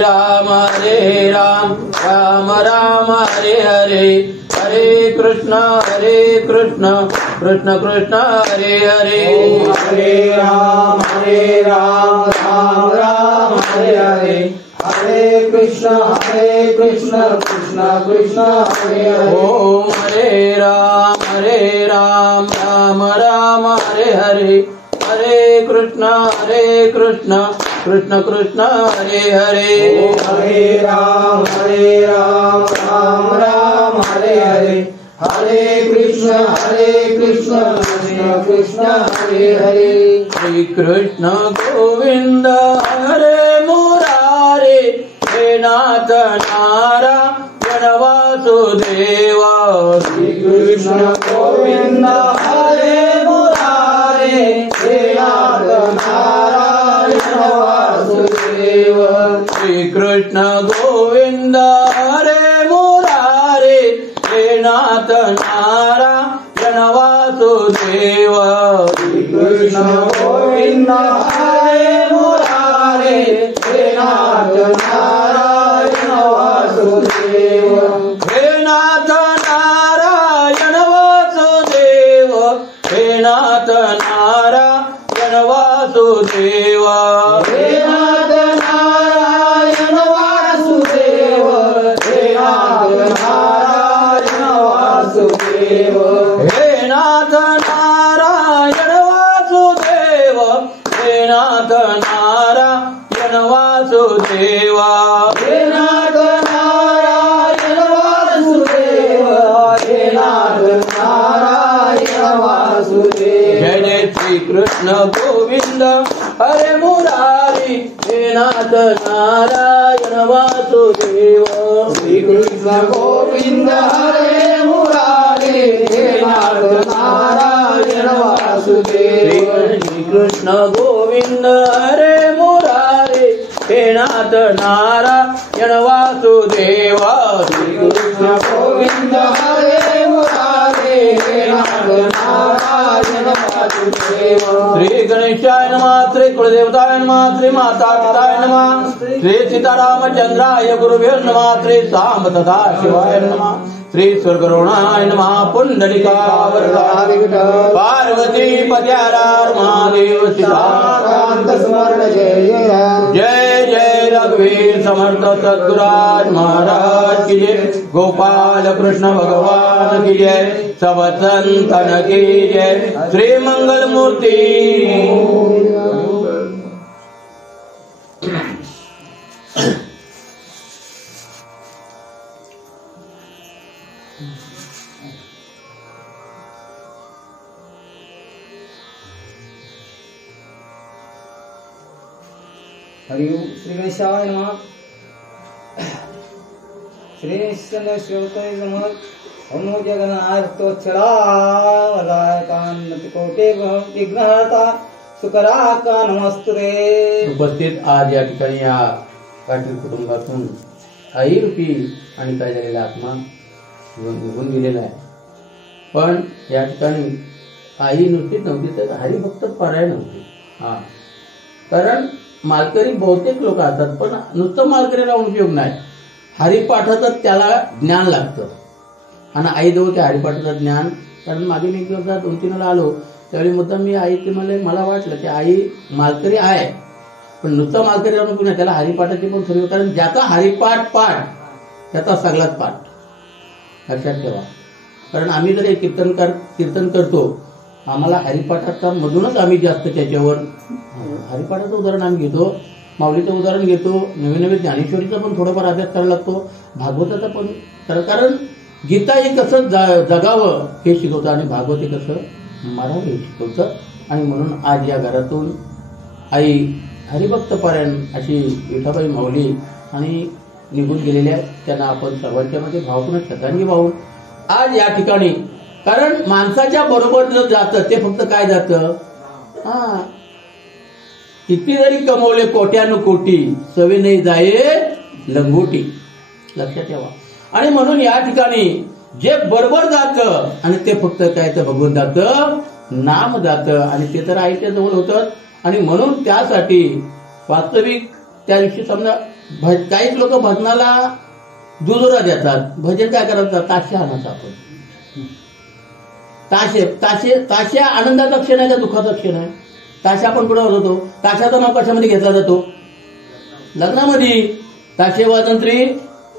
राम राम राम हरे हरे, हरे कृष्ण कृष्ण कृष्ण हरे हरे। हरे राम राम राम हरे हरे, हरे कृष्ण कृष्ण कृष्ण हरे हरे। ओम हरे राम राम राम हरे हरे, हरे कृष्ण कृष्ण कृष्ण हरे हरे। हरे राम राम राम हरे हरे, हरे कृष्ण कृष्ण कृष्ण हरे हरे। श्री कृष्ण गोविंद हरे मुरारे, हे नाथ नारायण वासुदेव। श्री कृष्ण गोविंद हरे मुरारे, हे नाथ नारायण वासुदेव। श्री कृष्ण गोविंद हरे मुरारे, हे नाथ नारायण वासुदेव। श्री कृष्ण गोविंद हरे मुरारे, हे नाथ नारायण वासुदेव। हे नाथ नारायण वासुदेव, हे नाथ नारायण वासुदेव। हे नाथ नारायण वासुदेव, हे नाथ नारायण वासुदेव। हे नाथ नारायण वासुदेव, हे नाथ नारायण वासुदेव। हे नाथ नारायण वासुदेव, हे नाथ नारायण वासुदेव। जय जय श्री कृष्ण गोविंद हरे मुरारी, हे नाथ नारायण वासुदेव। श्री कृष्ण गोविंद हरे मुरारे, हे नाथ नारायण वासुदेव। श्री कृष्ण गोविंद हरे मुरारी, हे नाथ नारायण वासुदेव। श्री कृष्ण गोविंद हरे मुरारे, हे नाथ नारायण वासुदेव। श्री गणेशाय नमः, श्री कुलदेवताय नमः, श्री माता पिताय नमः, श्री सीतारामचंद्राय गुरुभ्यो नमः, श्री सांब तथा शिवाय नमः, श्री स्वर्गरुणाय नमः। पुंडलिकावरदाय पार्वती पद्यारार महादेव कांत स्मरण जय जय। जय जय रघुवीर समर्थ सद्गुराज महाराज की जय, गोपाल कृष्ण भगवान की जय, सब संतन की जय। श्री मंगल मूर्ति। हरि ओम। श्री गणेशाय नमः। श्री निश्चल श्रोतय नमः। ओम जगन्नाथोच्चराय कोटे विघ्नहर्ता सुकराका नमस्ते। उपस्थित आज या ठिकाणी या पाटील कुटुंबातून आई रूपी आणि काय झालेला आत्मा निघून गेलेला आहे. पण या ठिकाणी आई नुसतीच नव्हती तर हरिभक्त पारायण होती. कारण मालकरी बहुतेक लोक असतात, पण नुसतं मालकरी राहून उपयोग नाही. हरिपाठाचं त्याला ज्ञान लागतं आणि आईजवळ त्या हरिपाठाचं ज्ञान. कारण मागे मी एक दिवस 2-3 वेळा आलो त्यावेळी मुद्दाम मी आई ते मला वाटलं की आई मालकरी आहे, पण नुसतं मालकरी राहून उपयोग नाही, त्याला हरिपाठाची पण सर्व. कारण ज्याचा हरिपाठ पाठ त्याचा सगळाच पाठ. लक्षात ठेवा. कारण आम्ही जर एक कीर्तन करतो, आम्हाला हरिपाठाचा मधूनच आम्ही जास्त त्याच्यावर हरिपाठाचं उदाहरण आम्ही घेतो, माऊलीचं उदाहरण घेतो, नवीन ज्ञानेश्वरीचा पण थोडाफार अभ्यास करायला लागतो, भागवताचा पण. कारण गीता हे कसं जगावं हे शिकवतं आणि भागवत हे कसं मारावं हे शिकवतं. आणि म्हणून आज या घरातून आई हरिभक्त पारायण अशी विठाबाई माऊली आणि निघून गेलेल्या आहेत. त्यांना आपण सर्वांच्या मध्ये भावपूर्ण श्रद्धांजली वाहून आज या ठिकाणी. कारण माणसाच्या बरोबर जर जातं ते फक्त काय जातं, किती जरी कमवले कोट्यानुकोटी सवे नाही जाये लंगोटी. लक्षात ठेवा. आणि म्हणून या ठिकाणी जे बरोबर जातं आणि ते फक्त काय तर भगवंत जातं, नाम जातं आणि ते तर आईच्या जवळ होतं. आणि म्हणून त्यासाठी वास्तविक त्या दिवशी समजा काहीच लोक भजनाला दुजोरा देतात. भजन काय करायचं? ताशे आणायचं आपण. ताशे आनंदाचा क्षण आहे का दुःखाचा क्षण आहे? ताशे आपण कुठे वाजवतो? ताशाचं नाव कशामध्ये घेतला जातो? लग्नामध्ये. ताशे वाजंत्री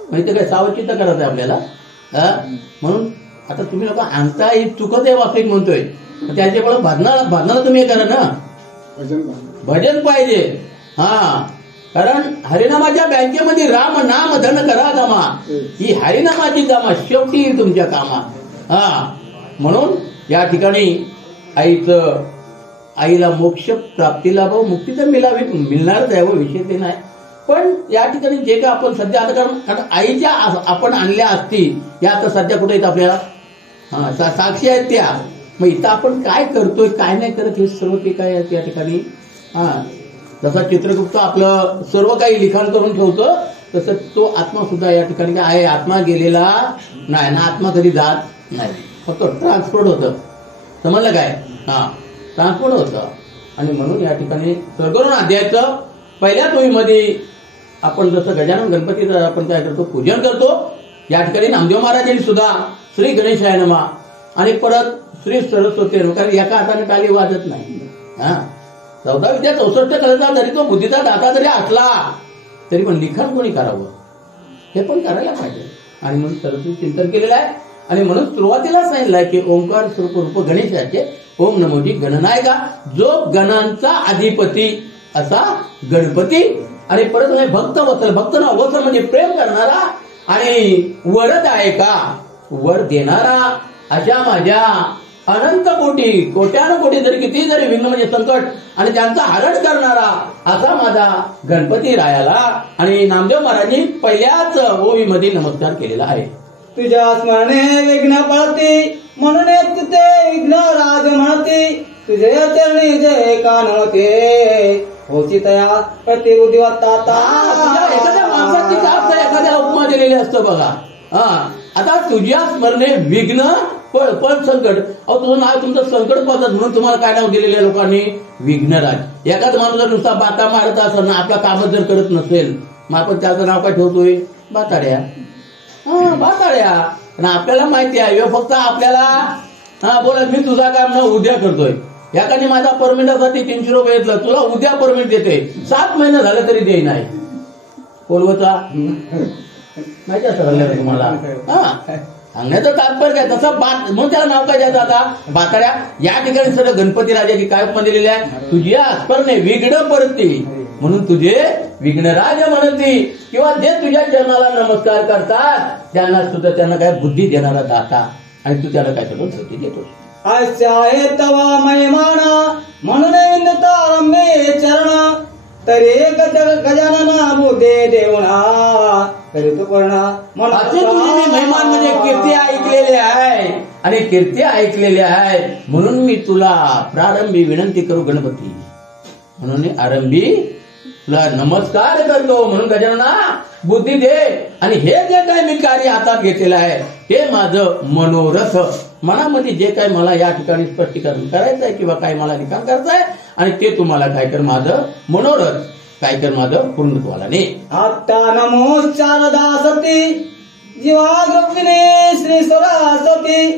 म्हणजे काय सावचित्त करायचं आहे आपल्याला. म्हणून आता तुम्ही लोक आणता ही चुकत आहे वास्तविक म्हणतोय. त्याच्यामुळे भजनाला तुम्ही हे करा ना, भजन पाहिजे. कारण हरिनामाच्या बँकेमध्ये राम नाम धन करा जमा, ही हरिनामाची जमा शेवटी येईल तुमच्या कामात. म्हणून या ठिकाणी आईला मोक्ष प्राप्तीला मुक्ती तर मिळणारच आहे, विषय ते नाही. पण या ठिकाणी जे काय आपण सध्या आता कारण आईच्या आपण आणल्या असती या आता सध्या कुठे आहेत आपल्याला? साक्षी आहेत त्या. मग इथं आपण काय करतोय काय नाही करत हे सर्व ते काय आहे त्या ठिकाणी. जसा चित्रगुप्त आपलं सर्व काही लिखाण करून ठेवतो तसं तो आत्मा सुद्धा या ठिकाणी काय आहे? आत्मा गेलेला नाही ना, आत्मा कधी जात नाही, फक्त ट्रान्सपोर्ट होतं. समजलं काय? ट्रान्सपोर्ट होतं. आणि म्हणून या ठिकाणी सर्गरुण अध्यायाचं पहिल्या टोळीमध्ये आपण जसं गजानन गणपतीचं आपण काय करतो? पूजन करतो. या ठिकाणी नामदेव महाराजांनी सुद्धा श्री गणेशाय नमः आणि परत श्री सरस्वती नमः, कारण एका हाताने टाळी वाजत नाही. 14 विद्या 64 कळता जरी तो बुद्धीचा दाता जरी असला तरी पण लिखाण कोणी करावं हे पण करायला पाहिजे. आणि म्हणून सरस्वती चिंतन केलेलं आहे. आणि म्हणून सुरुवातीला सांगितलंय की ओंकार स्वरूप रूप गणेशाचे ओम नमोजी गणनायका, जो गणांचा अधिपती असा गणपती. आणि परत भक्त वत्सल, भक्त ना वत्सल म्हणजे प्रेम करणारा आणि वरदायका, वर देणारा. अशा माझ्या अनंत कोट्यानुकोटी जरी किती जरी विघ्न म्हणजे संकट आणि त्यांचा हरण करणारा असा माझा गणपती रायाला आणि नामदेव महाराजांनी पहिल्याच ओवीमध्ये नमस्कार केलेला आहे. तुझ्या स्मरणे विघ्न पळती म्हणून तुझे विघ्न राज म्हणती, तुझे चरणी जय कानवते होती तया प्रतिबुद्धिवत्ता. एखाद्या माणसाची जास्त एखाद्या उपमा दिलेली असतं बघा. आता तुझ्या स्मरणे विघ्न पण संकट. तुझं नाव तुमचं संकट पडतात म्हणून तुम्हाला काय नाव दिलेलं लोकांनी? विघ्नराज. एखादा माणूस जर नुसता बाता मारत असेल ना, आपला कामच जर करत नसेल, मग आपण त्याचं नाव काय ठेवतोय? बाताड्या. बाताड्या. आणि आपल्याला माहिती आहे फक्त आपल्याला बोला मी तुझा काम ना उद्या करतोय. एकाने माझा परमिटासाठी 300 रुपये घेतलं, तुला उद्या परमिट देते, 7 महिने झाले तरी देई नाही. बोलवता माहिती असं तुम्हाला. सांगण्याचं तात्पर्य काय? तसं म्हणून त्याला नाव काय द्यायचं आता? बाताड्या. या ठिकाणी सगळं गणपती राजाची काय उपमा दिलेली आहे? तुझ्या स्मरणे विघ्न परती म्हणून तुझे विघ्नराज म्हणती, किंवा जे तुझ्या चरणाला नमस्कार करतात त्यांना सुद्धा त्यांना काय बुद्धी देणारा दाता. आणि तू त्याला काय करतो? बुद्धी देतोस. आहे तवा महिमाना म्हणून विंदता चरण, तरी गजानना बुद्धे देवना करीत पूर्ण. असे तुझी मी महिमान म्हणजे कीर्ती ऐकलेली आहे आणि कीर्ती ऐकलेली आहे म्हणून मी तुला प्रारंभी विनंती करू गणपती, म्हणून आरंभी तुला नमस्कार करतो. म्हणून गजानना बुद्धी दे. आणि हे जे काही मी कार्य हातात घेतलेलं आहे ते माझं मनोरथ, मनामध्ये जे काही मला या ठिकाणी स्पष्टीकरण करायचं आहे किंवा काही मला लिखाण करायचं आहे आणि ते तुम्हाला काय कर माझं मनोरथ काय कर माझं पूर्णत्वाला ने. आता नमो शारदासती जीवाग्रपिने श्री सरस्वती,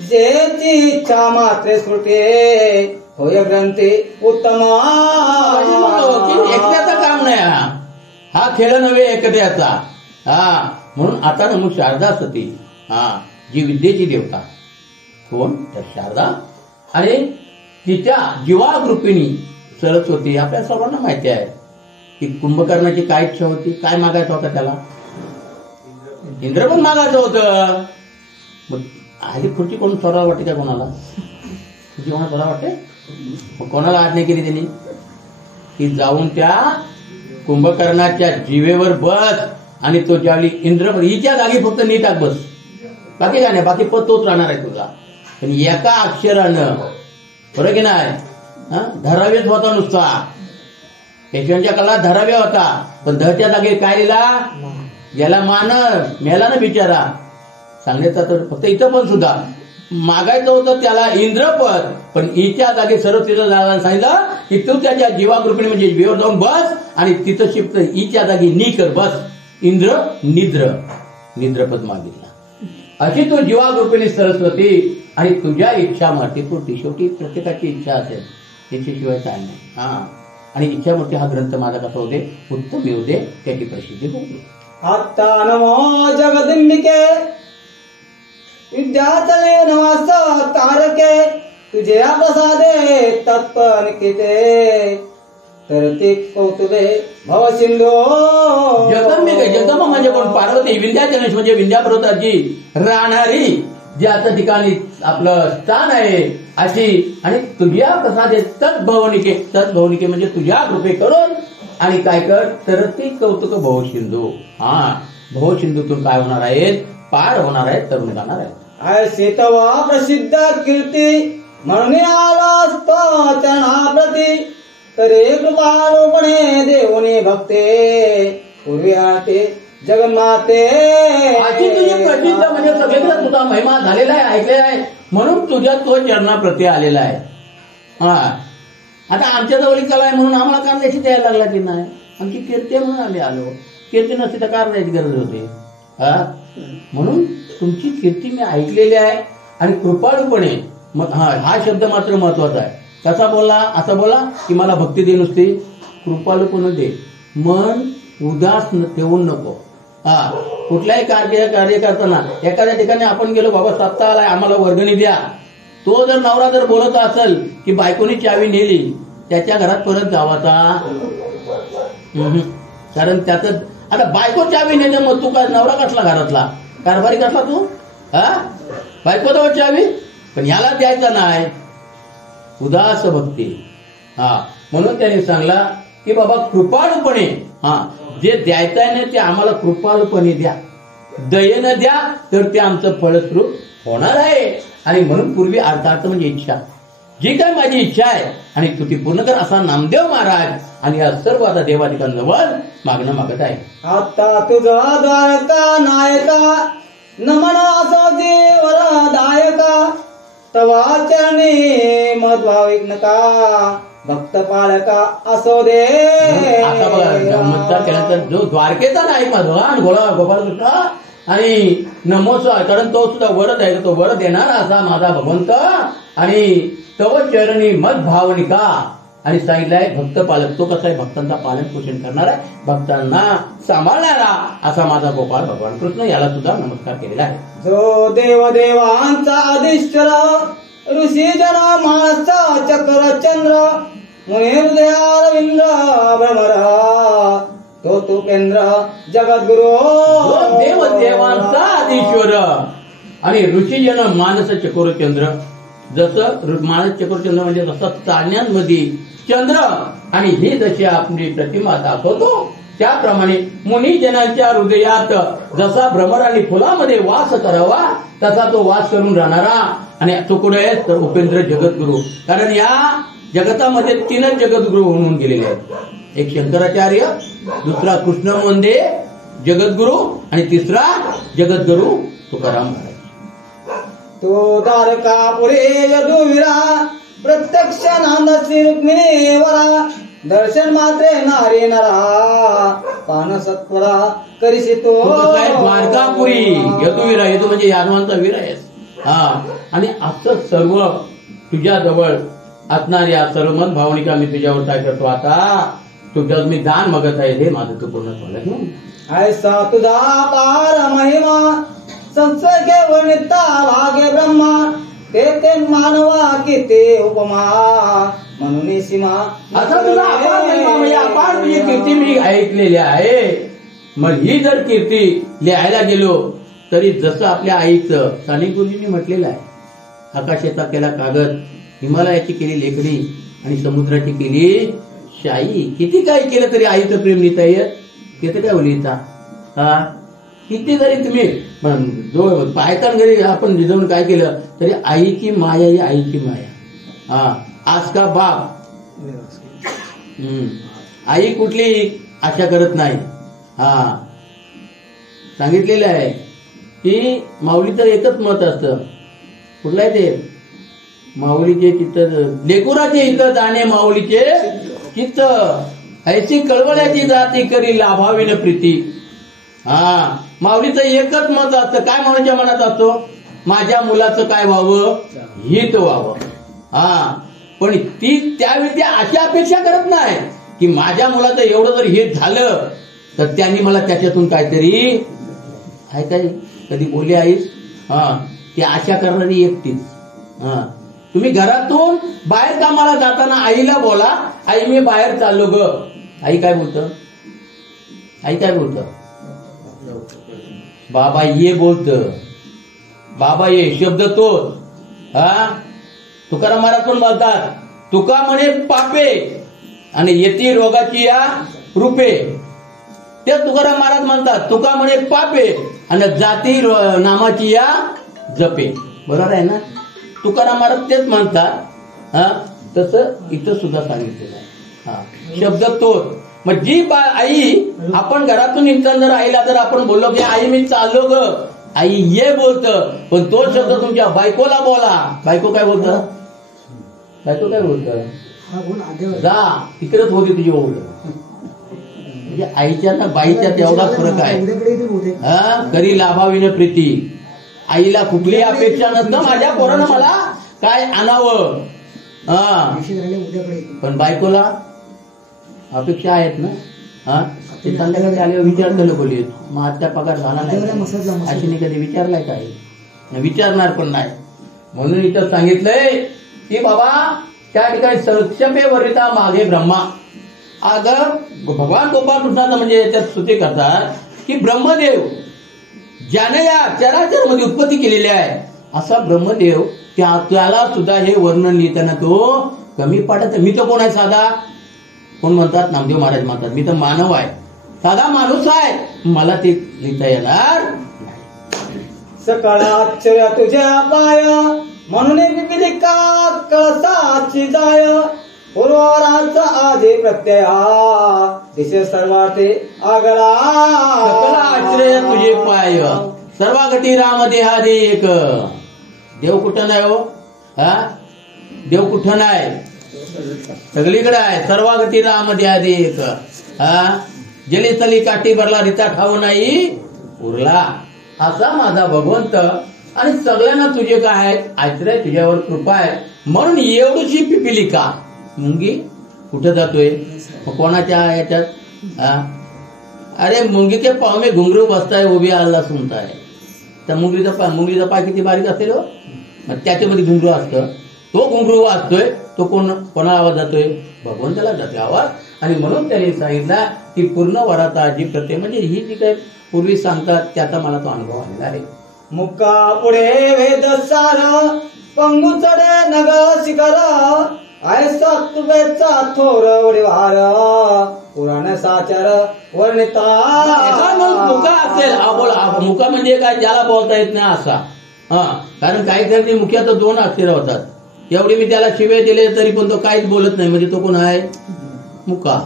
जेची इच्छा मात्रे स्मृते होय ग्रंथी उत्तम. एकट्याचा काम नाही हा खेळ नव्हे एकट्याचा. म्हणून आता नमो शारदा सती, जी विद्येची देवता. कोण? तर शारदा. आणि तिच्या जीवागृपिणी सरस्वती. आपल्या सर्वांना माहिती आहे की कुंभकर्णाची काय इच्छा होती, काय मागायचं होता त्याला? इंद्र पण मागायचं होतं. मग आली खुर्ची कोण स्वरा वाटते का कोणाला? खुर्ची कोणाला स्वरा वाटते? मग कोणाला आज्ञा केली त्यांनी की जाऊन त्या कुंभकर्णाच्या जीवेवर बस आणि तो ज्यावेळी इंद्र हिच्या जागी फक्त नीटाक बस, बाकी काय नाही, बाकी पद तोच राहणार आहे तुझा. पण एका अक्षरानं बरं की नाही धरावेच होता नुसता. पेशंटच्या काळात धराव्या होता पण धच्या जागी काय लिहिला? याला मान मेला ना बिचारा. सांगण्याचा तर फक्त इथं पण सुद्धा मागायचं होतं त्याला इंद्रपद, पण हिच्या जागी सरस्वतीला जायला सांगितलं की तू त्याच्या जीवाकृपीने म्हणजे जीवावर जाऊन बस आणि तिथं शिफ्ट हिच्या जागी नी कर बस. इंद्र निद्रपद मागितला. अशी तू जीवाकृपीने सरस्वती आणि तुझ्या इच्छामूर्ती शेवटी प्रत्येकाची इच्छा असेल, इच्छेशिवाय काय नाही. हा आणि इच्छामूर्ती हा ग्रंथ माझा कसा होते उत्तम येऊ दे, त्याची प्रसिद्धी होऊ दे. आत्ता नमो जगदंबिके विद्याचले नवास तारके तुझे प्रसादे तत्पनिकिते तर ते कौतुके भव सिंधो. जगदंबिके, जगदंबा म्हणजे कोण? पार्वती. विंध्याचलेश म्हणजे विंध्यापर्वताची राहणारी, ज्याच्या ठिकाणी आपलं स्थान आहे अशी. आणि तुझ्या प्रसादे तत्भवनिके म्हणजे तुझ्या कृपे करून आणि काय कर तर ती कौतुक भवसिंधू. हा भवसिंधूतून काय होणार आहेत? पार होणार आहेत, तरुण जाणार आहेत. शेतवा प्रसिद्ध कीर्ती म्हणून आला चरणाप्रती तरे कृपाळूपणे देऊनी भक्ते पूर्वी आते जगन्माते. अशी तुझी प्रसिद्ध म्हणजे सगळीकडे तुझा महिमा झालेला आहे, ऐकलेला आहे, म्हणून तुझ्या तो चरणाप्रती आलेला आहे. हा आता आमच्या जवळीक आहे म्हणून आम्हाला कारण्याची द्यायला लागला की नाही? आमची कीर्ती म्हणून आम्ही आलो. कीर्ती नसती तर कारण्याची गरज होती. हा म्हणून तुमची कीर्ती मी ऐकलेली आहे आणि कृपाळूपणे. हा शब्द मात्र महत्वाचा आहे. कसा बोलला? असा बोला की मला भक्ती दे नुसती, कृपाळूपणे दे, मन उदास ठेवून नको. हा कुठल्याही कार्य करताना एखाद्या ठिकाणी आपण गेलो, बाबा सप्ताह आलाय आम्हाला वर्गणी द्या, तो जर नवरा जर बोलत असेल की बायकोनी चावी नेली, त्याच्या घरात परत जावाचा. कारण त्याचं आता बायको चावी नेते, मग तू काय नवरा कसला घरातला? कारभारी कसला तू? हा बायको जवळ चावी, पण याला द्यायचा नाही. उदास भक्ती. हा म्हणून त्याने सांगला की बाबा कृपाळूपणे, हा जे द्यायचं आहे ना ते आम्हाला कृपाळूपणे द्या, दयेनं द्या, तर ते आमचं फलस्वरूप होणार आहे. आणि म्हणून पूर्वी अर्थार्थ म्हणजे इच्छा, जी काय माझी इच्छा आहे आणि तू ती पूर्ण कर, असा नामदेव महाराज आणि या सर्व आता देवाधिकांजवळ मागणं मागत आहे. आता तुझा द्वारका नायका नमन असो देवरदायका तवा चरणी मध्वाविक नका भक्त पालका असो दे. आता बघा चमत्कार केल्यानंतर जो द्वारकेचा नायक भगवान गोपाल कृष्ण आणि नमोस्वार, कारण तो सुद्धा वरद आहे, तो वरद देणारा असा माझा भगवंत आणि तव चरणी मत भावनिका. आणि सांगितलंय भक्त पालक, तो कसा आहे भक्तांचा पालन पोषण करणारा, भक्तांना सांभाळणारा असा माझा गोपाळ भगवान कृष्ण, याला सुद्धा नमस्कार केलेला आहे. जो देवांचा अधिष्ठर ऋषी जन मानसा चक्र चंद्र मुनी हृदयारविंद भ्रमर तो तुपेंद्र जगद्गुरु. देवांचा आदिश्वर आणि ऋषीजन मानस चकोरचंद्र. जसं मानस चकोरचंद्र म्हणजे जसं चालण्यांमध्ये चंद्र आणि ही जशी आपली प्रतिमा दाखवतो, त्याप्रमाणे मुनिजनांच्या हृदयात जसा भ्रमर आणि फुलामध्ये वास करावा तसा तो वास करून राहणारा. आणि तो कुठे आहे तर उपेंद्र जगद्गुरु. कारण या जगतामध्ये 3 जगद्गुरु होऊन गेलेले आहेत. एक शंकराचार्य, दुसरा कृष्ण मोंदे जगद्गुरु आणि तिसरा जगद्गुरु तुकाराम महाराज. तो द्वारकापुरे यदुवीरा प्रत्यक्ष नांदसी रुक्मिणी वरा दर्शन मात्रे नारी नरा पान सत्वरा करिसी तो. द्वारकापुरी यदुवीरा, यदु म्हणजे यादवांचा वीर आहेस. हा आणि असं सर्व तुझ्या जवळ असणाऱ्या सर्व मन भावनिका मी तुझ्यावर काय करतो, आता तुझ्या मी दान मागत आहे, हे माझं तू पूर्ण झालं. ऐसा तुझा पार महिमा संसर्गे वर्णिता भागे ब्रह्मा ते मानवा की ते उपमा म्हणून सीमा. असा तुझा अपार महिमा म्हणजे अपार तुझी कीर्ती मी ऐकलेली आहे. मग ही जर कीर्ती लिहायला गेलो तरी जसं आपल्या आईचं साने गुरुजींनी म्हटलेलं आहे, आकाशाचा केला कागद, हिमालयाची केली लेखणी आणि समुद्राची केली शाई. किती काही केलं तरी आईचं प्रेम लिहिता येत, ते काय लिहिता? हा किती जरी तुम्ही जो पायतान घरी आपण रिझवून काय केलं तरी आईची माया ही आईची माया. हा आज का बाप आई कुठली आशा करत नाही. हा सांगितलेलं आहे की माऊलीचं एकच मत असतं, कुठला आहे ते माऊलीचे चित्त लेकुराचे इथं जाणे माऊलीचे चित्त ऐशी कळवळ्याची जाती करी लाभाविन प्रीती. हा माऊलीचं एकच मत असतं. काय माऊलीच्या मनात असतो? माझ्या मुलाचं काय व्हावं, हित व्हावं. हा पण ती त्यावेळी ती अशी अपेक्षा करत नाही की माझ्या मुलाचं एवढं जर हित झालं तर त्यांनी मला त्याच्यातून काहीतरी आहे काय कधी बोलली आईस. हा ती आशा करणारी एकटीच. हा तुम्ही घरातून बाहेर कामाला जाताना आईला बोला, आई मी बाहेर चाललो ग. आई काय बोलत? आई काय बोलत? बाबा ये बोलत. बाबा ये शब्द तो. हा तुकाराम महाराज पण बोलतात, तुका म्हणे पापे आणि येती रोगाची या रूपे. ते तुकाराम महाराज म्हणतात तुका म्हणे पापे आणि जाती नामाची या जपे. बरोबर आहे ना? तुकाराम महाराज तेच म्हणतात. हा तसं इथं सुद्धा सांगितलेलं आहे. हा शब्द तो. मग जी आई आपण घरातून निघताना जर आईला जर आपण बोललो की आई मी चाललो ग, आई ये बोलत, पण तो शब्द तुमच्या बायकोला बोला. बायको काय बोलत? बायको काय बोलत? जा तिकडेच होती तुझी ओढ. म्हणजे आईच्या ना बाईच्या तेवढा फरक आहे. हा करी लाभाविन प्रीती. आईला कुठलीही अपेक्षा नसतं माझ्या पोरानं मला काय आणावं. हा पण बायकोला अपेक्षा आहेत ना. हा ते संध्याकाळी आल्यावर विचार केलं बोलले मग आजचा पगार झाला नाही अशी कधी विचारलाय काय? विचारणार पण नाही. म्हणून इथं सांगितलंय की बाबा त्या ठिकाणी संक्षेपे वरिता मागे ब्रह्मा. अगं भगवान गोपाळ कृष्णाचं म्हणजे याच्यात स्तुती करतात की ब्रह्मदेव ज्याने या चराचर मध्ये उत्पत्ती केलेली आहे असा ब्रह्मदेव त्याला सुद्धा हे वर्णन लिहिताना तो कमी पाडत. मी तर कोण आहे? साधा. कोण म्हणतात? नामदेव महाराज म्हणतात मी तर मानव आहे, साधा माणूस आहे, मला ते लिहिता येणार नाही. सकळ आश्चर्य तुझ्या पाय म्हणून पिपिलिका कळसाची जाय. पूर्वराचा आधी प्रत्यया दिसे सर्वाते आगळा. सकळ आश्चर्य तुझे पाय सर्वागती राम देहादी एक. देव कुठं नाही हो? हा देव कुठं नाही? सगळीकडे आहे. सर्वागती राम देहादी एक. हा जलीस्थली काठी भरला रिता ठाऊ नाही उरला. असा माझा भगवंत आणि सगळ्यांना तुझे काय आहे आश्रय, तुझ्यावर कृपा आहे. म्हणून एवढीशी पिपिलिका मुंगी कुठं जातोय? कोणाच्या याच्यात? अरे मुंगीचे पाव में घुंगरू बसताय उभी आला सुनताय. त्या मुंगीचा पाय किती बारीक असेल हो. मग त्याच्यामध्ये घुंगरू असतं. तो घुंगरू वाजतोय तो कोणाला आवाज जातोय? भगवंताला जातोय आवाज. आणि म्हणून त्याने सांगितलं की पूर्ण वराता जी प्रत्येक म्हणजे ही जी काही पूर्वी सांगतात त्याचा मला तो अनुभव आलेला आहे. मुक्का पुढे वेद सार पंगू चढे नग शिखर. ऐसा तुझ्याचा थोर उडीवार पुराण साचार वर्णिता. मुका असेल मुका म्हणजे काय ज्याला बोलता येत नाही असा. हा कारण काही जणांनी मुख्यात 2 अक्षर होतात. एवढे मी त्याला शिवे दिले तरी पण तो काहीच बोलत नाही म्हणजे तो कोण आहे? मुका.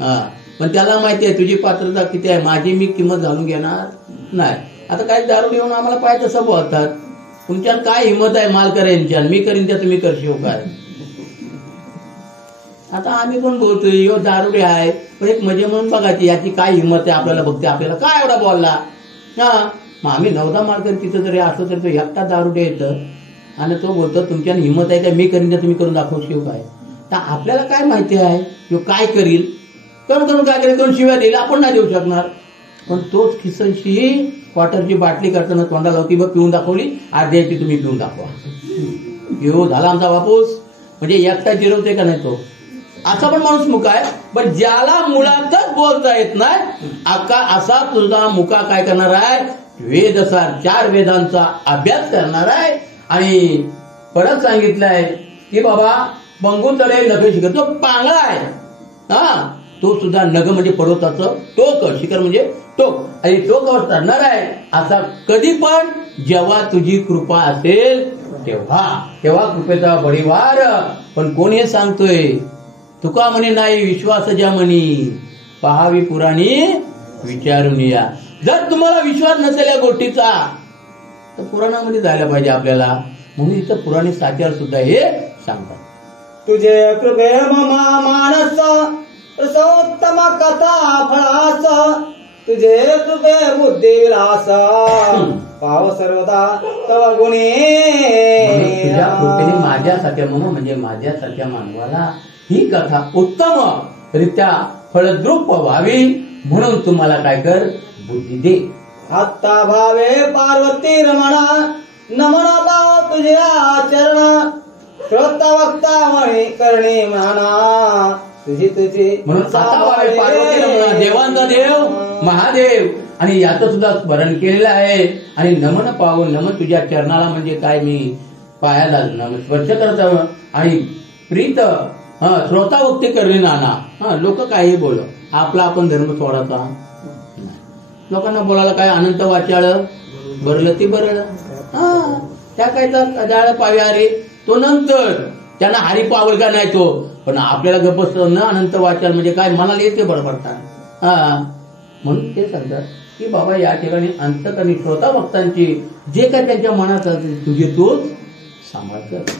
हा पण त्याला माहिती आहे तुझी पात्रता किती आहे, माझी मी किंमत घालून घेणार नाही. आता काही दारू येऊन आम्हाला पाहिजे तसं बोलतात. तुमच्यात काय हिंमत आहे माल करेन मी करीन त्या तुम्ही करशिव काय? आता आम्ही पण बोलतोय यो दारुडे आहे पण एक मजे म्हणून बघायची याची काय हिंमत आहे आपल्याला बघते आपल्याला काय एवढा बोलला. हा मग आम्ही 9-10 मालकरी तिथं जरी असं तर तो एकटा दारुडे येतं आणि तो बोलतो तुमच्या हिंमत आहे का मी करीन त्या तुम्ही करून दाखवू शिव काय? तर आपल्याला काय माहिती आहे यो काय करील करून काय करेल दोन शिव्या देईल आपण नाही देऊ शकणार. पण तोच खिसनशी क्वार्टरची बाटली करताना तोंडा लावती बघ पिऊन दाखवली अर्ध्याची तुम्ही पिऊन दाखवा. यो झाला आमचा बापूस म्हणजे एकटा जिरवते का नाही तो असा पण माणूस मुका आहे. पण ज्याला मुळातच बोलता येत नाही असा तुझा मुका काय करणार आहे? वेदसार 4 वेदांचा अभ्यास करणार आहे. आणि परत सांगितलंय की बाबा बंगू तळे नग शिखर तो पांगळा आहे. हा तो सुद्धा नग म्हणजे पर्वताचं टोक, शिखर म्हणजे टोक आणि टोकावर चढणार आहे असा कधी पण जेव्हा तुझी कृपा असेल तेव्हा कृपेचा बळीवार. पण कोण हे सांगतोय? तुका म्हणे नाही विश्वास ज्या म्हणी पहावी पुराणी विचारून या. जर तुम्हाला विश्वास नसेल या गोष्टीचा तर पुराणामध्ये जायला पाहिजे आपल्याला. म्हणून इथं पुराणी साच्यावर सुद्धा हे सांगतात. तुझे कृपे ममा मानस रसोत्तम कथा फळास तुझे कृपे बुद्धी विलास पाव सर्वदा तव गुणी. तुझ्या कृपेने माझ्यासारख्या म्हणजे माझ्यासारख्या मानवाला ही कथा उत्तम रित्या फलद्रूप व्हावी म्हणून तुम्हाला काय कर, बुद्धी दे. आत्ता भावे पार्वती रमणा नमन भाव तुझ्या चरण श्रोता वक्ता मणी करणे म्हणा तुझी म्हणून आता भावे पार्वती रमणा देवांचा देव महादेव आणि याचं सुद्धा स्मरण केलेलं आहे. आणि नमन पाहून नमन तुझ्या चरणाला म्हणजे काय, मी पायाला नमन स्पर्श करत आणि प्रीत श्रोता वक्ती करणे नाना. लोक काही बोल आपला आपण धर्म सोडायचा नाही. लोकांना बोलायला काय अनंत वाचाळ बरलं ती बरळ त्या कायचा जाळ पाव्या रे तो नंतर त्यांना हरी पावल का नाही तो. पण आपल्याला गप्प न अनंत वाचाळ म्हणजे काय मनाला येते बडबडतात. म्हणून ते सांगतात की बाबा या ठिकाणी अंतकरणी श्रोता भक्तांची जे काय त्यांच्या मनात तुझे तूच सांभाळ कर.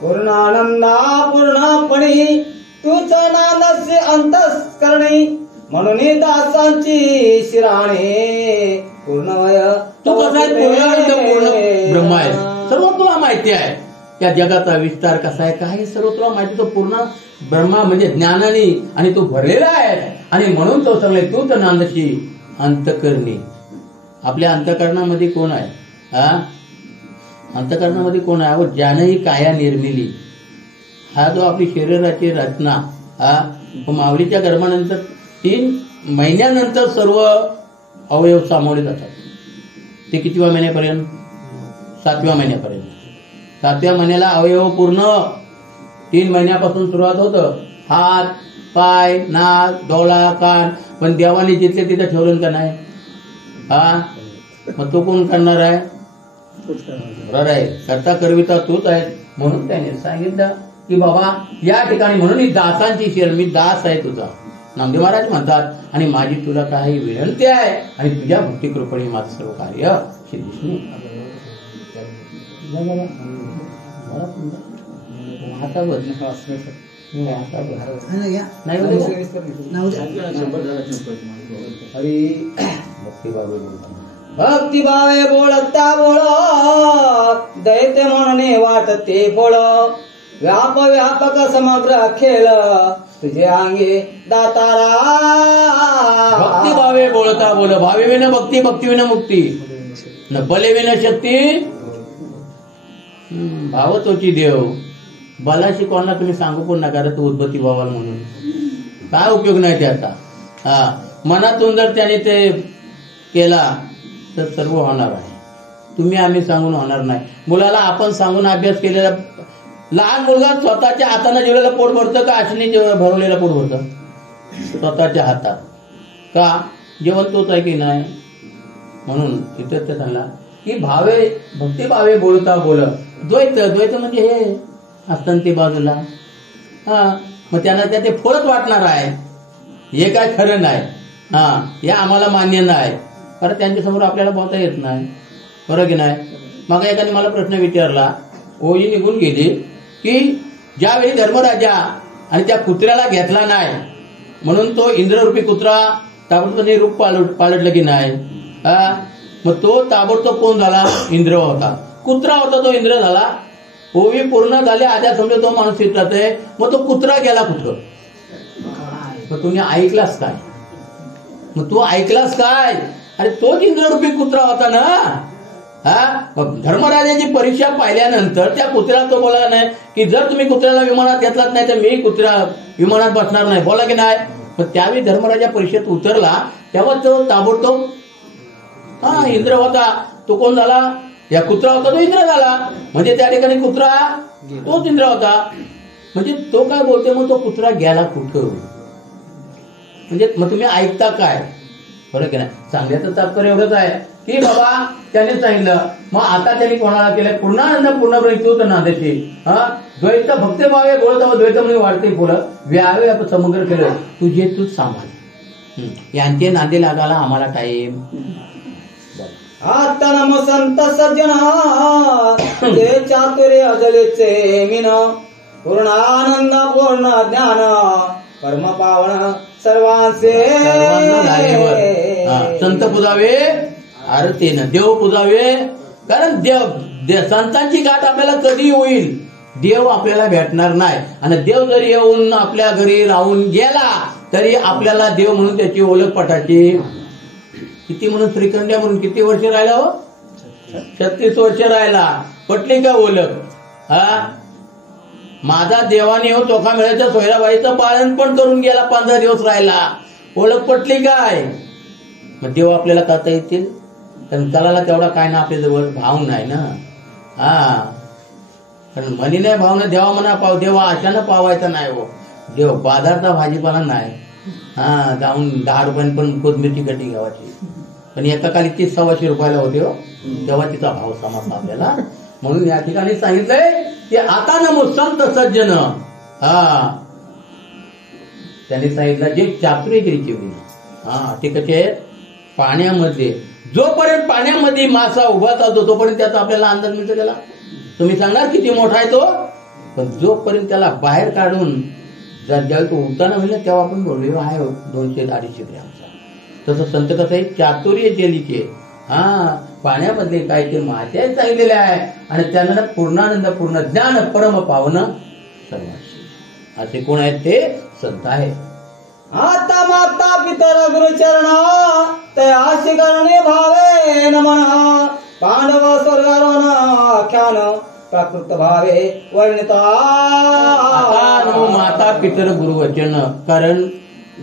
पूर्णानंदा पूर्णपणे तूच नांदस्य अंतस्करणी म्हणून दासांची शिराणे पूर्णवय तू कसा आहे, पूर्ण पूर्ण ब्रह्म आहे. सर्व तुला माहिती आहे. या जगाचा विस्तार कसा आहे काय सर्व तुला माहिती. तो पूर्ण ब्रह्मा म्हणजे ज्ञानाने आणि तो भरलेला आहे. आणि म्हणून तो सांगले तूच नांदशी अंतकरणी. आपल्या अंतकरणामध्ये कोण आहे? अंतकरणामध्ये कोण आहे? ज्यानेही काया निर्मिली. हा जो आपली शरीराची रचना माऊलीच्या गर्भानंतर 3 महिन्यानंतर सर्व अवयव सामावले जातात. ते कितव्या महिन्यापर्यंत? 7व्या महिन्यापर्यंत. 7व्या महिन्याला अवयव पूर्ण 3 महिन्यापासून सुरुवात होतं. हात, पाय, नाक, डोळा, कान. पण देवाने जिथले तिथं ठेवलं का नाही? मग तो कोण करणार आहे? बरोबर आहे. करता करविता तूच आहे. म्हणून त्याने सांगितलं की बाबा या ठिकाणी म्हणून ही दासांची शेर मी दास आहे तुझा. नामदेव महाराज म्हणतात आणि माझी तुला काही विनंती आहे आणि तुझ्या भक्ती कृपेने माझं सर्व कार्य सिद्धिष्णू. भक्ती भावे बोलता बोळ दैत्य म्हणणे वाटते बोळ व्याप व्यापक समग्र खेळ तुझे अंगे दातारा. भक्ती भावे बोलता बोल भावे विना भक्ती भक्ती विना मुक्ती न बले विना शक्ती. भाव तोची देव. बलाशी कोणाला तुम्ही सांगू पण नका तू उद्भती भावाल म्हणून काय उपयोग नाही त्याचा. मनातून जर त्याने ते केला तर सर्व होणार आहे. तुम्ही आम्ही सांगून होणार नाही. मुलाला आपण सांगून अभ्यास केलेला लहान मुलगा स्वतःच्या हाताने जेवलेलं पोट भरतं का आशने भरवलेलं पोट भरतं? स्वतःच्या हातात. का? जेवण तोच आहे की नाही. म्हणून इथं ते सांगला की भावे भक्ती भावे बोलता बोल. द्वैत द्वैत म्हणजे हे असतं ते बाजूला. मग त्यांना त्या ते फळच वाटणार आहे. हे काय खरं नाही. हे आम्हाला मान्य नाही. कारण त्यांच्यासमोर आपल्याला बोलता येत नाही. बरं की नाही. मग एकाने मला प्रश्न विचारला. ओळी निघून गेली की ज्यावेळी धर्मराजा आणि त्या कुत्र्याला घेतला नाही म्हणून तो इंद्ररूपी कुत्रा ताबडतोब रूप पालटलं की नाही. मग तो ताबडतोब कोण झाला? इंद्र होता. कुत्रा होता तो इंद्र झाला. ओवी पूर्ण झाले आद्या समजा तो माणूस शिकलाय. मग तो कुत्रा गेला कुठं? मग तुम्ही ऐकलास काय? मग तू ऐकलास काय? अरे तोच इंद्ररूपी कुत्रा होता ना. धर्मराजाची परीक्षा पाहिल्यानंतर त्या कुत्र्याला तो बोला नाही की जर तुम्ही कुत्र्याला विमानात घेतलात नाही तर मी कुत्र्या विमानात बसणार नाही. बोला की नाही. पण त्यावेळी धर्मराजा परीक्षेत उतरला तेव्हा तो ताबडतोब इंद्र होता. तो कोण झाला? या कुत्रा होता तो इंद्र झाला. म्हणजे त्या ठिकाणी कुत्रा तोच इंद्र होता. म्हणजे तो काय बोलते मग तो कुत्रा गेला कुठं? म्हणजे मग तुम्ही ऐकता काय? बरं की नाही. सांगण्याचं तात्पर्य एवढंच आहे की बाबा त्याने सांगितलं. मग आता त्यांनी कोणाला केलं? पूर्णानंद पूर्णपणे तूच नांदायची. द्वैत भक्त भावे बोलत द्वैत म्हणजे वाढते बोलत व्यावे आपण समग्र केलं तुझे तूच सांभाळ. यांचे नांदे लागायला आम्हाला टाईम आता नमो संत सज्जना ते चातुर्य अजलेचे मीन पूर्णानंद पूर्ण ज्ञान कर्म पावन सर्वांचे संत पुजावे आरतीनं देव पुजावे. कारण देव संतांची गाठ आपल्याला कधी होईल, देव आपल्याला भेटणार नाही. आणि देव जरी येऊन आपल्या घरी राहून गेला तरी आपल्याला देव म्हणून त्याची ओळख पटायची. किती म्हणून श्रीखंड्या म्हणून किती वर्ष राहिला हो? 36 वर्ष राहिला. पटली का ओळख? हा, माझा देवाने येऊन चोखा मिळायच्या सोयराबाईचं पालन पण करून गेला, 15 दिवस राहिला. ओळख पटली काय? मग देव आपल्याला करता येतील? कारण कलाला तेवढा काय ना आपल्या जवळ भाव नाही ना. हा, कारण मनी नाही भाव ना, देवा म्हणा पाव, देवा अशानं पावायचा नाही हो. देव बाजारचा भाजीपाला नाही. हा, जाऊन 10 रुपयांनी पण कोथमिरची गड्डी घ्यावाची, पण एका काली 30-125 रुपयाला होते हो. तेव्हा तिचा भाव समजला आपल्याला. म्हणून या ठिकाणी सांगितलंय की आता नमो संत सज्जन. हा, त्यांनी सांगितलं जे चातुर्यगिरीचे होईल. हा, ते कसे पाण्यामध्ये, जोपर्यंत पाण्यामध्ये मासा उभा चालतो तोपर्यंत त्याचा आपल्याला अंदाज मिळतो. त्याला तुम्ही सांगणार किती मोठा आहे तो, पण जोपर्यंत त्याला बाहेर काढून ज्यावेळी तो उताना होईल तेव्हा आपण बोललो आहे 200-250 ग्रॅमचा. तसं संत कसं आहे, चातुर्य जेलीचे. हा, पाण्यामध्ये काय ते मासे सांगितलेले आहे आणि त्यांना पूर्णानंद पूर्ण ज्ञान परम पावन सर्वांशी. असे कोण आहेत? ते संत आहे. आता माता पितर गुरुचरणा तयाशी करणे भावे नमना पांडव स्वर्गारोहण आख्यान प्राकृत भावे वर्णिता. आता माता पितर गुरुवचन, कारण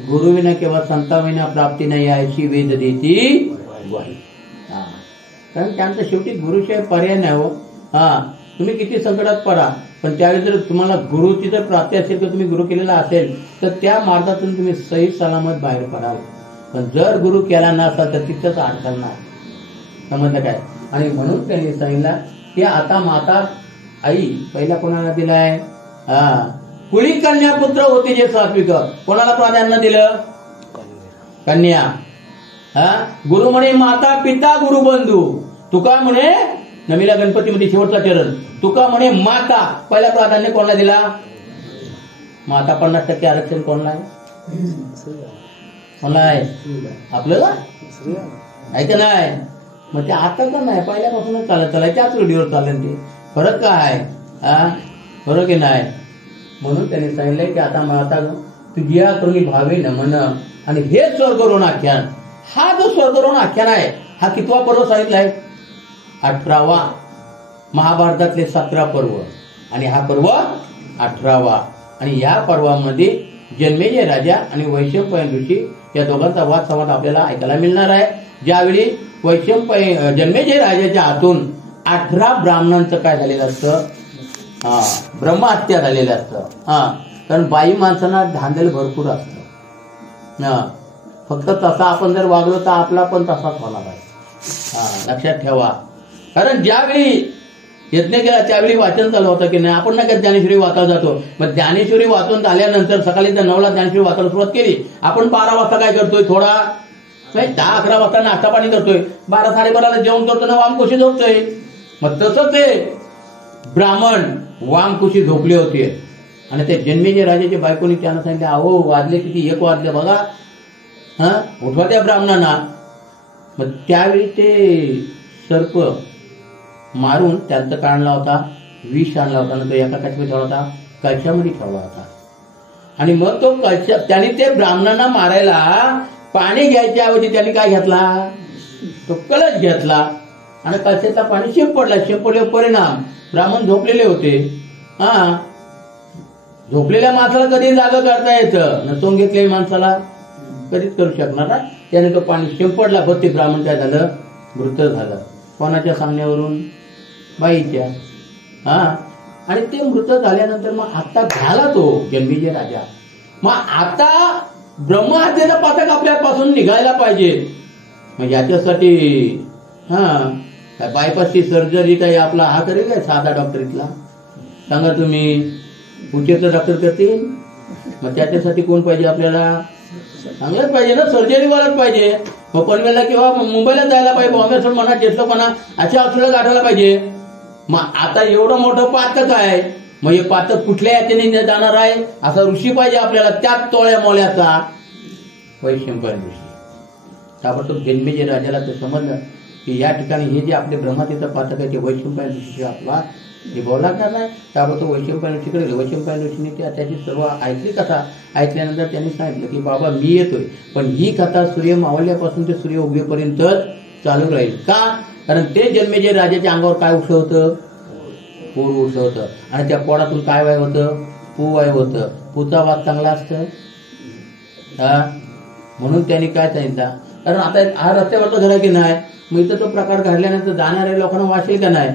गुरुविना किंवा संताविना प्राप्ती नाही अशी वेद देती ग्वाही. कारण त्यांचं शेवटी गुरुशिवाय पर्याय नाही हो. हा, तुम्ही किती संकटात पडा पण त्यावेळी जर तुम्हाला गुरुची जर प्राप्ती असेल तर तुम्ही गुरु केलेला असेल तर त्या मार्गातून तुम्ही सही सलामत बाहेर पडाल. पण जर गुरु केला नसाल तर तिथंच अडकणार. समजलं काय? आणि म्हणून त्यांनी सांगितलं की आता माता आई पहिला कोणाला दिलाय? हा, कुळी कन्या पुत्र होते जे सात्विक. कोणाला प्राधान्य दिलं? कन्या. हा, गुरु म्हणे माता पिता गुरु बंधू. तुका म्हणे नमीला गणपतीमध्ये शेवटचा चरण, तुका म्हणे माता. पहिला प्राधान्य कोणाला दिला? माता. 50% आरक्षण कोणाला आहे? कोणाला आहे? आपल्याला आहे का नाही? मग ते आता का नाही, पहिल्यापासूनच चालत चालाय, त्याच रूढीवर चालेल. ते फरक काय? हा, बरोबर की नाही? म्हणून त्यांनी सांगितलंय की आता माता तुझ्या करुणी भावे नमन. आणि हे स्वर्गरोहण आख्यान, हा जो स्वर्गरोहण आख्यान आहे हा कितवा पर्व सांगितलाय? 18वा. महाभारतातले 17 पर्व आणि हा पर्व 18वा. आणि या पर्वामध्ये जन्मेजय राजा आणि वैशंपायन ऋषी या दोघांचा वाद संवाद आपल्याला ऐकायला मिळणार आहे. ज्यावेळी जन्मेजय राजाच्या हातून 18 ब्राह्मणांचं काय झालेलं असतं? हा, ब्रह्महत्या झालेलं असतं. हा, कारण बाई माणसांना धांदल भरपूर असतं. हा, फक्त तसा आपण जर वागलो तर आपला पण तसाच होणार आहे. हा, लक्षात ठेवा. कारण ज्यावेळी यज्ञ केला त्यावेळी वाचन चालू होतं की नाही, आपण नाही का ज्ञानेश्वरी वाचायला जातो. मग ज्ञानेश्वरी वाचून झाल्यानंतर सकाळी 9ला ज्ञानेश्वरी वाचायला सुरुवात केली. आपण 12 वाजता काय करतोय? थोडा नाही, 10-11 वाजता नाश्ता पाणी करतोय, 12-12:30ला जेवण करतो ना, वामकुशी झोपतोय. मग तसं ते ब्राह्मण वामकुशी झोपले होते. आणि ते जन्मेजय राजाच्या बायकोनी त्यांना सांगितलं, अहो वाजले किती? 1 वाजले बघा. हा, उठवा त्या ब्राह्मणांना. मग त्यावेळी ते सर्प मारून त्यांचा काय आणला होता? विष आणला होता ना. तो एका कशामध्ये ठेवला होता? कळशामध्ये ठेवला होता. आणि मग तो कळशा, त्यांनी ते ब्राह्मणांना मारायला पाणी घ्यायच्या ऐवजी त्यांनी काय घेतला? तो कलश घेतला आणि कळशातला पाणी शिंपडला. शिंपडले परिणाम ब्राह्मण झोपलेले होते. हा, झोपलेल्या माणसाला कधी जागा करता येतं, नसून घेतलेल्या माणसाला कधीच करू शकणार नाही. त्याने तो पाणी शिंपडला. बघ ते ब्राह्मण काय झालं? मृत झालं. कोणाच्या सांगण्यावरून? बाईच्या. हा, आणि ते मृत झाल्यानंतर मग आता झाला तो जन्मेजय राजा. मग आता ब्रह्महत्येचं पातक आपल्यापासून निघायला पाहिजे. मग याच्यासाठी हा, बायपासची सर्जरी काही आपला हा करेल काय? साधा डॉक्टर इथला सांगा तुम्ही. उचेचं डॉक्टर करतील. मग त्याच्यासाठी कोण पाहिजे आपल्याला? चांगलंच पाहिजे ना, सर्जरीवालाच पाहिजे. मग पनवेलला किंवा मुंबईला जायला पाहिजे, बॉम्बे सोड म्हणा, टेस्टोपणा अशा हॉस्पिटल गाठायला पाहिजे. मग आता एवढं मोठं पातक आहे, मग हे पातक कुठल्या याच्याने जाणार आहे? असा ऋषी पाहिजे आपल्याला, त्याच तोळ्या मोल्याचा वैशंपायन ऋषी. ताबडतोब जन्मेजय राजाला ते समजलं की या ठिकाणी हे जे आपले ब्रह्मातीचं पातक आहे ते वैशंपायन ऋषीची आपला निभावं लागणार नाही. ताबडतोब वैशंपायन ऋषीकडे गेले. वैशंपायन ऋषीने त्याची सर्व ऐकली कथा. ऐकल्यानंतर त्यांनी सांगितलं की बाबा मी येतोय, पण ही कथा सूर्य मावळल्यापासून ते सूर्य उगवेपर्यंतच चालू राहील. का? कारण ते जन्मेजय राजाच्या अंगावर काय उठलं होतं? पोर उठलं होतं. आणि त्या पोडातून काय वाय होतं? पू वाय होतं. पूचा वाद चांगला असतं म्हणून त्यांनी काय सांगितलं, कारण आता हा रस्त्यावरचा घर आहे की नाही, मग इथं तो प्रकार घडल्यानंतर जाणाऱ्या लोकांना वाचेल का नाही.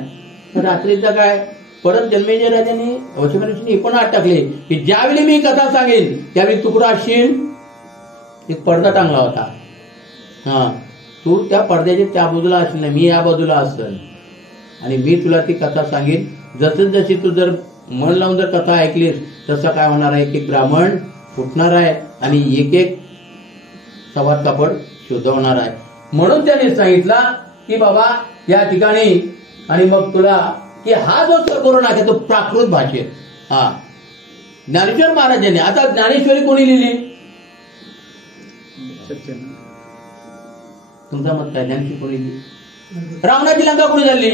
तर रात्रीचा काय परत जन्मेजय राजाने वैशंपायन पण आत टाकले की ज्यावेळी मी कथा सांगेन त्यावेळी तुकडा असशील. एक पडदा टांगला होता, हा तू त्या पडद्याच्या त्या बाजूला असशील नाही, मी या बाजूला असेल आणि मी तुला ती कथा सांगेन. जसं जशी तू जर मन लावून जर कथा ऐकलीस तसं काय होणार आहे, एक एक ब्राह्मण उठणार आहे आणि एक एक सवाद कापड शोधवणार आहे. म्हणून त्याने सांगितला की बाबा या ठिकाणी आणि मग तुला की हा जो करून आहे तो प्राकृत भाषेत. हा ज्ञानेश्वर महाराजांनी. आता ज्ञानेश्वरी कोणी लिहिली? तुमचा मत काय? ज्ञानेश्वरी कोणी लिहिली? रावणाची लंका कोणी झाली?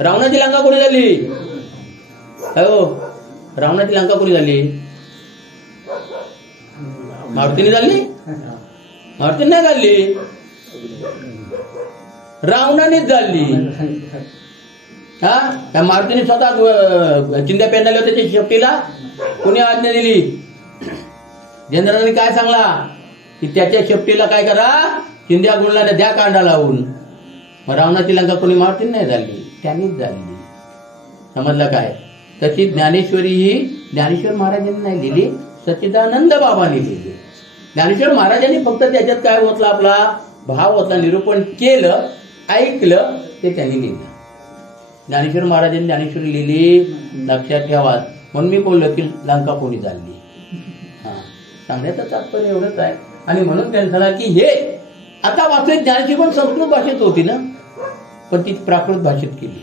रावणाची लंका कोणी झाली? हो रावणाची लंका कोणी झाली? मारुतीने झाली? मारुतीने नाही झाली, रावणानेच झाली. हा त्या मारुतीने स्वतः चिंध्या पेंडाले होते त्याच्या शेपटीला कोणी आज्ञा दिली? जनरलांनी काय सांगला की त्याच्या शेपटीला काय करा, चिंध्या गुंडला द्या कांडा लावून. मग रावणाची लंका कोणी? मारुतीने नाही झाली, त्यांनीच झाली. समजलं काय? तशी ज्ञानेश्वरी ही ज्ञानेश्वर महाराजांनी नाही लिहिली, सच्चिदानंद बाबांनी लिहिली. ज्ञानेश्वर महाराजांनी फक्त त्याच्यात काय होतला, आपला भाव होतला, निरूपण केलं, ऐकलं, ते त्यांनी लिहिलं. ज्ञानेश्वर महाराजांनी ज्ञानेश्वरी लिहिली, लक्षात ठेवा. म्हणून मी बोललो की लंका कोणी झाली. हा सांगण्याचं तात्पर्य एवढंच आहे. आणि म्हणून त्यांनी सांगा की हे आता वाचले ज्ञानेश्वरी पण संस्कृत भाषेत होती ना, पण ती प्राकृत भाषेत केली.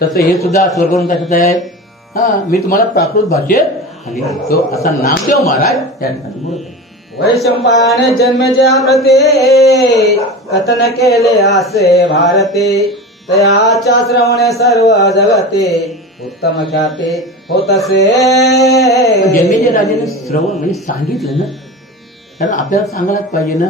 तसं हे सुद्धा स्वर्गवरून कशात आहे? हा मी तुम्हाला प्राकृत भाषेत आणि तो असा नामदेव महाराज त्या ठिकाणी बोलत आहे. वैशंपायन जन्मेजय प्रते कथन केले असे भारते, तयाच्या श्रवणे सर्व जगते उत्तम ख्याते होतसे. जन्मेजय राजाने श्रवण म्हणजे सांगितलं ना, कारण आपल्याला सांगायलाच पाहिजे ना.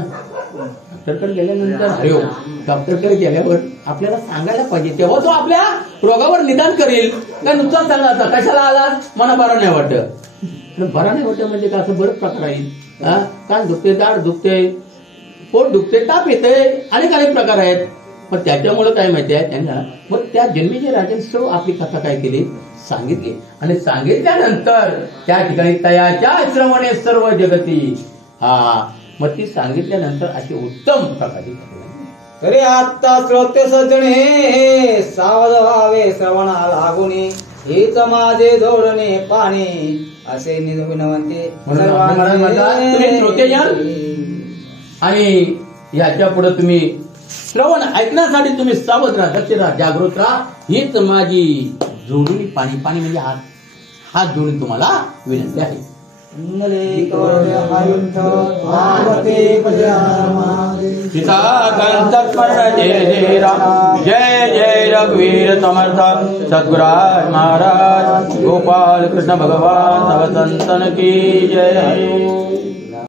डॉक्टरकडे गेल्यानंतर हरिओ डॉक्टरकडे गेल्यावर आपल्याला सांगायला पाहिजे, तेव्हा तो आपल्या रोगावर निदान करेल. काय नुकसान सांगायचं, कशाला आलास, मला बरं नाही वाटत. बरं नाही वाटत म्हणजे काय, असं बरंच प्रकार आहे. कान दुखते, दाढ दुखते, पोट दुखते, ताप येते, अनेक प्रकार आहेत. मग त्याच्यामुळे काय माहिती आहे त्यांना, मग त्या जन्मेजय राजाने सर्व आपली कथा काय केली, सांगितली. आणि सांगितल्यानंतर त्या ठिकाणी तयाच्या श्रवणे सर्व जगती. हा मग ती सांगितल्यानंतर अशी उत्तम प्रकारे तरी आता श्रोते सजणे सावध व्हावे श्रवणा लागुनी, हीच माझे जोडणे पाणी असे विनवंती. तुम्ही श्रोते या आणि याच्या पुढे तुम्ही श्रवण ऐकण्यासाठी तुम्ही सावध राहा, दक्ष राहा, जागृत राहा. हीच माझी जोडणी पाणी. पाणी म्हणजे हात जोडून तुम्हाला विनंती आहे. जय जय राम, जय जय रघुवीर समर्थ सद्गुराज महाराज गोपाल कृष्ण भगवान नवसंतन की जय.